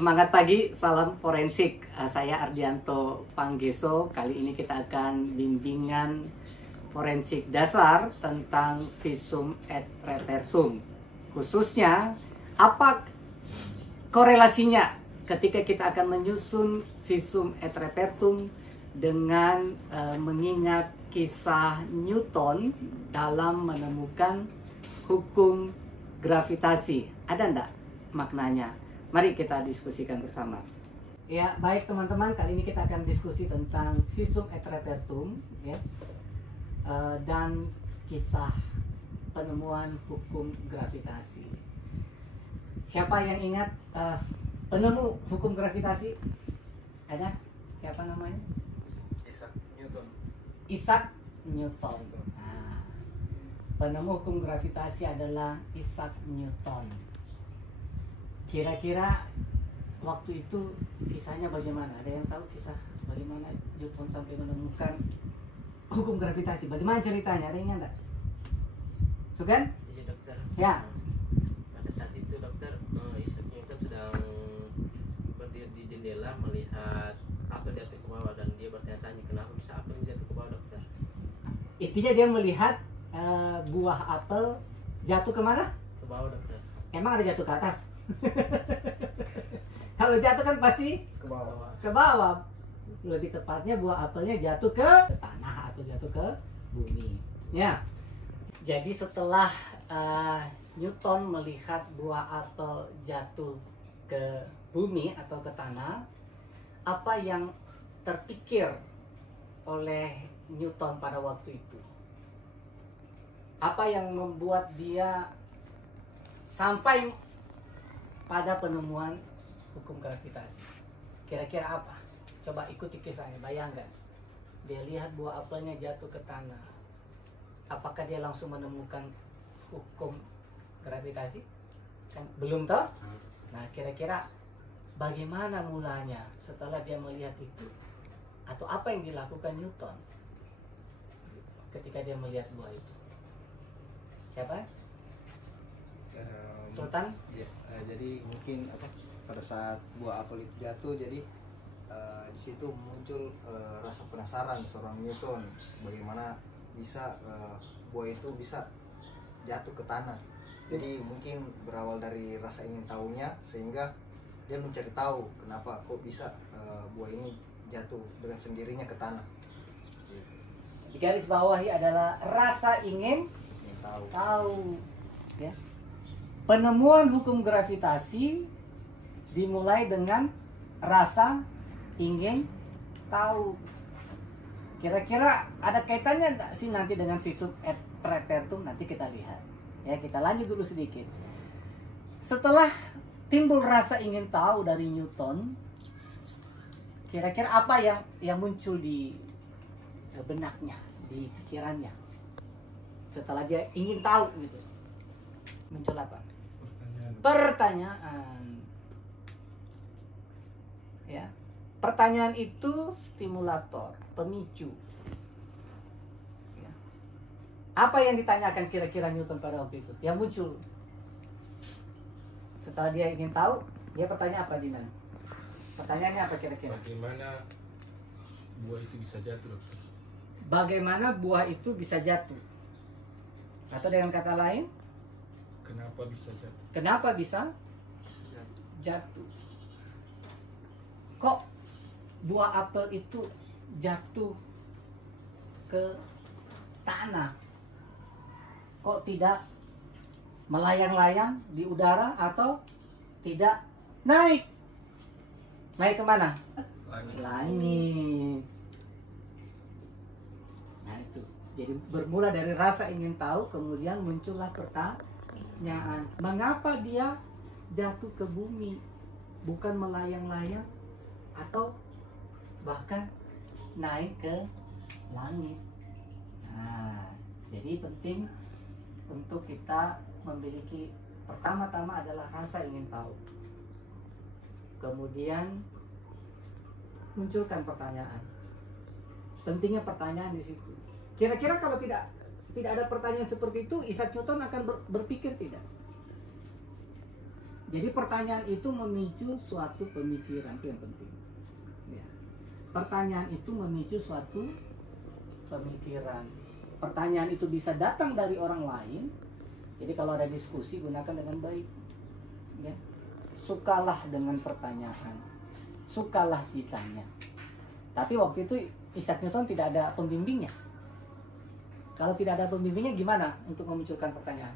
Semangat pagi, salam forensik. Saya Ardianto Panggeso. Kali ini kita akan bimbingan forensik dasar tentang visum et repertum. Khususnya, apa korelasinya ketika kita akan menyusun visum et repertum dengan mengingat kisah Newton dalam menemukan hukum gravitasi. Ada enggak maknanya? Mari kita diskusikan bersama. Ya, baik teman-teman, kali ini kita akan diskusi tentang visum et repertum, ya, dan kisah penemuan hukum gravitasi. Siapa yang ingat penemu hukum gravitasi? Ada? Siapa namanya? Isaac Newton. Isaac Newton. Nah, penemu hukum gravitasi adalah Isaac Newton. Kira-kira waktu itu kisahnya bagaimana? Ada yang tahu kisah bagaimana Newton sampai menemukan hukum gravitasi? Bagaimana ceritanya? Ada yang ingat enggak? Sugan? Iya dokter. Ya. Pada saat itu dokter, Isaac Newton sedang berdiri di jendela melihat apel jatuh ke bawah dan dia bertanya-tanya kenapa bisa apel jatuh ke bawah dokter. Intinya dia melihat buah apel jatuh kemana? Ke bawah dokter. Emang ada jatuh ke atas? Kalau jatuh kan pasti Ke bawah. ke bawah. Lebih tepatnya buah apelnya jatuh ke tanah atau jatuh ke bumi. Ya. Jadi setelah Newton melihat buah apel jatuh ke bumi atau ke tanah, apa yang terpikir oleh Newton pada waktu itu? Apa yang membuat dia sampai pada penemuan hukum gravitasi? Kira-kira apa? Coba ikuti kisahnya, bayangkan. Dia lihat buah apelnya jatuh ke tanah. Apakah dia langsung menemukan hukum gravitasi? Kan belum toh? Nah, kira-kira bagaimana mulanya setelah dia melihat itu? Atau apa yang dilakukan Newton ketika dia melihat buah itu? Siapa? Sultan? Ya, jadi mungkin pada saat buah apel itu jatuh, jadi di situ muncul rasa penasaran seorang Newton bagaimana bisa buah itu bisa jatuh ke tanah. Jadi mungkin berawal dari rasa ingin tahunya sehingga dia mencari tahu kenapa kok bisa buah ini jatuh dengan sendirinya ke tanah. Gitu. Di garis bawahi adalah rasa ingin Tahu. tahu, ya. Penemuan hukum gravitasi dimulai dengan rasa ingin tahu. Kira-kira ada kaitannya enggak sih nanti dengan visum et repertum? Nanti kita lihat. Ya, kita lanjut dulu sedikit. Setelah timbul rasa ingin tahu dari Newton, kira-kira apa yang muncul di benaknya, di pikirannya? Setelah dia ingin tahu gitu. Muncul apa? Pertanyaan. Ya. Pertanyaan itu stimulator, pemicu. Ya. Apa yang ditanyakan kira-kira Newton pada waktu itu? Yang muncul. Setelah dia ingin tahu, dia bertanya apa, Dina? Pertanyaannya apa kira-kira? Bagaimana buah itu bisa jatuh, dokter? Bagaimana buah itu bisa jatuh? Atau dengan kata lain, Kenapa bisa jatuh? kenapa bisa jatuh? Kok buah apel itu jatuh ke tanah? Kok tidak melayang-layang di udara atau tidak naik? Naik kemana? Langit. Nah itu. Jadi bermula dari rasa ingin tahu, kemudian muncullah pertanyaan. Mengapa dia jatuh ke bumi? Bukan melayang-layang atau bahkan naik ke langit. Nah, jadi penting untuk kita memiliki, pertama-tama adalah rasa ingin tahu. Kemudian munculkan pertanyaan. Pentingnya pertanyaan di situ. Kira-kira kalau tidak ada pertanyaan seperti itu, Isaac Newton akan berpikir tidak? Jadi pertanyaan itu memicu suatu pemikiran, itu yang penting. Ya. Pertanyaan itu memicu suatu pemikiran. Pertanyaan itu bisa datang dari orang lain. Jadi kalau ada diskusi gunakan dengan baik. Ya. Sukalah dengan pertanyaan. Sukalah ditanya. Tapi waktu itu Isaac Newton tidak ada pembimbingnya. Kalau tidak ada pembimbingnya gimana untuk memunculkan pertanyaan?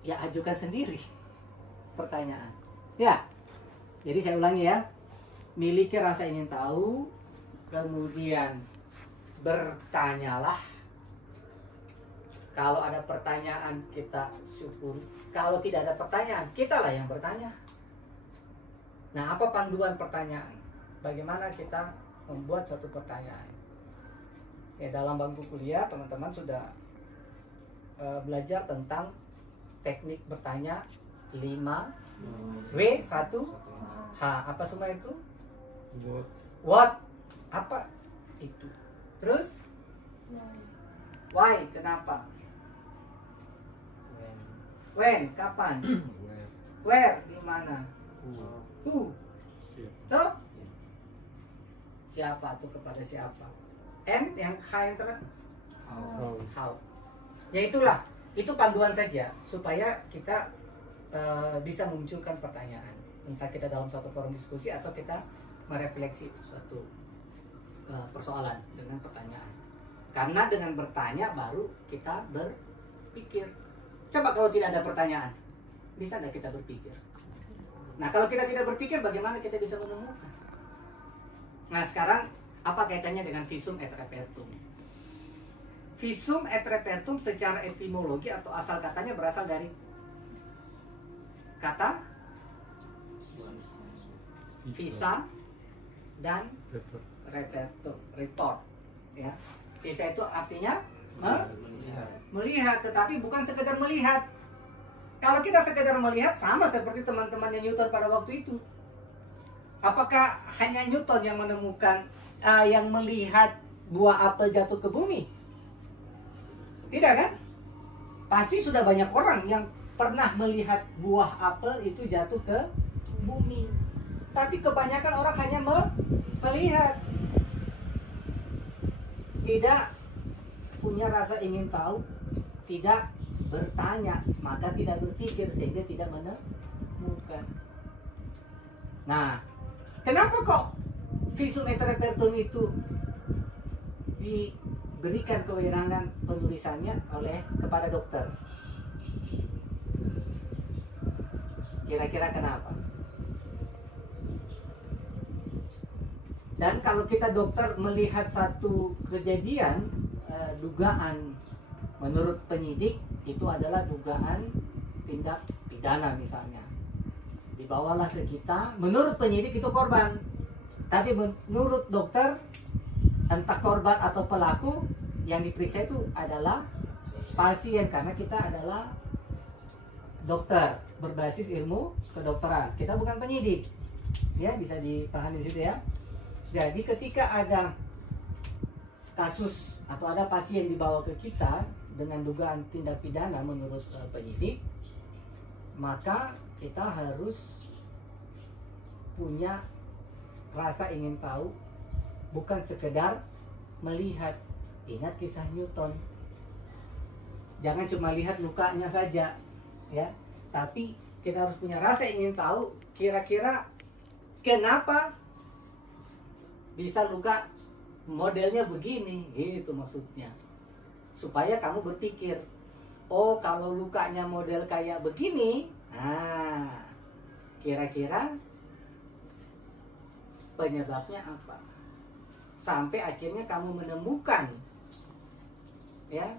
Ya ajukan sendiri pertanyaan. Ya. Jadi saya ulangi ya. Miliki rasa ingin tahu, kemudian bertanyalah. Kalau ada pertanyaan kita syukur. Kalau tidak ada pertanyaan, kitalah yang bertanya. Nah, apa panduan pertanyaan? Bagaimana kita membuat suatu pertanyaan? Ya, dalam bangku kuliah teman-teman sudah belajar tentang teknik bertanya 5 W 1 H. Apa semua itu? What? Apa itu? Terus? Why? Kenapa? When? Kapan? Where? Di mana? Who? Tuh? Siapa tuh kepada siapa? And yang H yang terakhir? How? Ya itulah. Itu panduan saja supaya kita bisa memunculkan pertanyaan. Entah kita dalam suatu forum diskusi atau kita merefleksi suatu persoalan dengan pertanyaan. Karena dengan bertanya baru kita berpikir. Coba kalau tidak ada pertanyaan, bisa nggak kita berpikir? Nah, kalau kita tidak berpikir, bagaimana kita bisa menemukan? Nah, sekarang apa kaitannya dengan visum et repertum? Visum et repertum secara etimologi atau asal katanya berasal dari kata visa dan repertum, report. Ya, visa itu artinya melihat, tetapi bukan sekedar melihat. Kalau kita sekedar melihat sama seperti teman-teman Newton pada waktu itu. Apakah hanya Newton yang menemukan, yang melihat buah apel jatuh ke bumi? Tidak kan? Pasti sudah banyak orang yang pernah melihat buah apel itu jatuh ke bumi. Tapi kebanyakan orang hanya melihat. Tidak punya rasa ingin tahu, tidak bertanya, maka tidak berpikir sehingga tidak menemukan. Nah, kenapa kok visum et repertum itu diberikan kewenangan penulisannya kepada dokter? Kira-kira kenapa? Dan kalau kita dokter melihat satu kejadian, dugaan menurut penyidik itu adalah dugaan tindak pidana misalnya, dibawalah ke kita. Menurut penyidik itu korban, tapi menurut dokter entah korban atau pelaku, yang diperiksa itu adalah pasien, karena kita adalah dokter berbasis ilmu kedokteran. Kita bukan penyidik, ya, bisa dipahami di situ ya. Jadi ketika ada kasus atau ada pasien dibawa ke kita dengan dugaan tindak pidana menurut penyidik, maka kita harus punya rasa ingin tahu, bukan sekedar melihat. Ingat kisah Newton, jangan cuma lihat lukanya saja, ya, tapi kita harus punya rasa ingin tahu, kira-kira kenapa bisa luka modelnya begini, gitu maksudnya. Supaya kamu berpikir, oh kalau lukanya model kayak begini, nah kira-kira penyebabnya apa? Sampai akhirnya kamu menemukan, ya,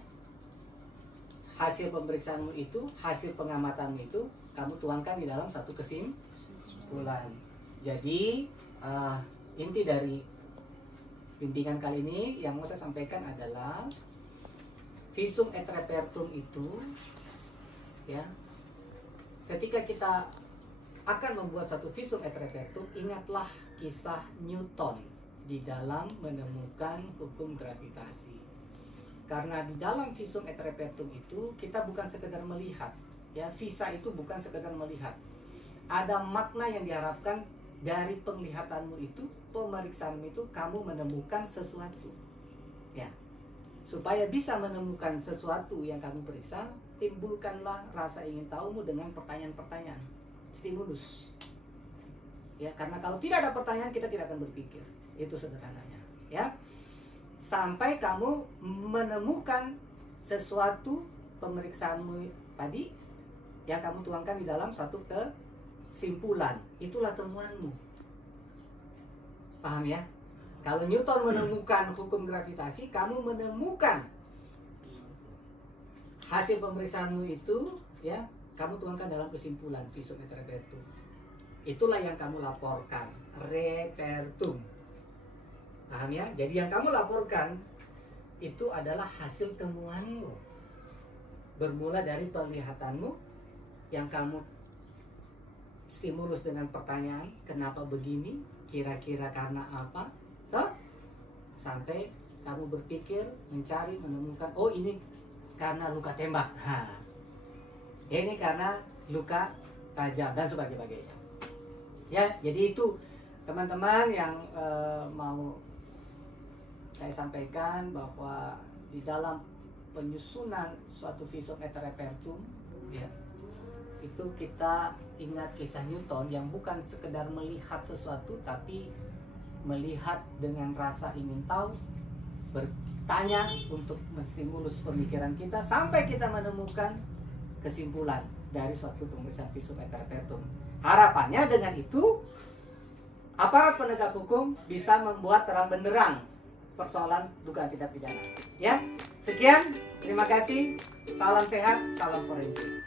hasil pemeriksaanmu itu, hasil pengamatanmu itu, kamu tuangkan di dalam satu kesimpulan. Jadi inti dari bimbingan kali ini yang mau saya sampaikan adalah visum et repertum itu, ya, ketika kita akan membuat satu visum et repertum, ingatlah kisah Newton di dalam menemukan hukum gravitasi. Karena di dalam visum et repertum itu kita bukan sekedar melihat, Ya, visa itu bukan sekedar melihat. Ada makna yang diharapkan dari penglihatanmu itu, pemeriksaanmu itu, kamu menemukan sesuatu. Ya. Supaya bisa menemukan sesuatu yang kamu periksa, timbulkanlah rasa ingin tahumu dengan pertanyaan-pertanyaan. Stimulus. Ya, karena kalau tidak ada pertanyaan, kita tidak akan berpikir. Itu sederhananya. Ya. Sampai kamu menemukan sesuatu pemeriksaanmu tadi yang kamu tuangkan di dalam satu kesimpulan. Itulah temuanmu. Paham ya? Kalau Newton menemukan hukum gravitasi, kamu menemukan hasil pemeriksaanmu itu, ya, kamu tuangkan dalam kesimpulan visum et repertum. Itulah yang kamu laporkan, repertum. Paham ya? Jadi yang kamu laporkan itu adalah hasil temuanmu. Bermula dari penglihatanmu yang kamu stimulus dengan pertanyaan, kenapa begini? Kira-kira karena apa? Toh? Sampai kamu berpikir, mencari, menemukan, oh ini karena luka tembak. Ini karena luka tajam dan sebagainya. Ya, jadi itu teman-teman yang mau saya sampaikan bahwa di dalam penyusunan suatu visum et repertum, ya, itu kita ingat kisah Newton yang bukan sekedar melihat sesuatu, tapi melihat dengan rasa ingin tahu, bertanya untuk menstimulus pemikiran kita sampai kita menemukan kesimpulan dari suatu pemeriksaan visum et repertum. Harapannya dengan itu aparat penegak hukum bisa membuat terang benderang persoalan dugaan tindak pidana. Ya, sekian, terima kasih, salam sehat, salam forensik.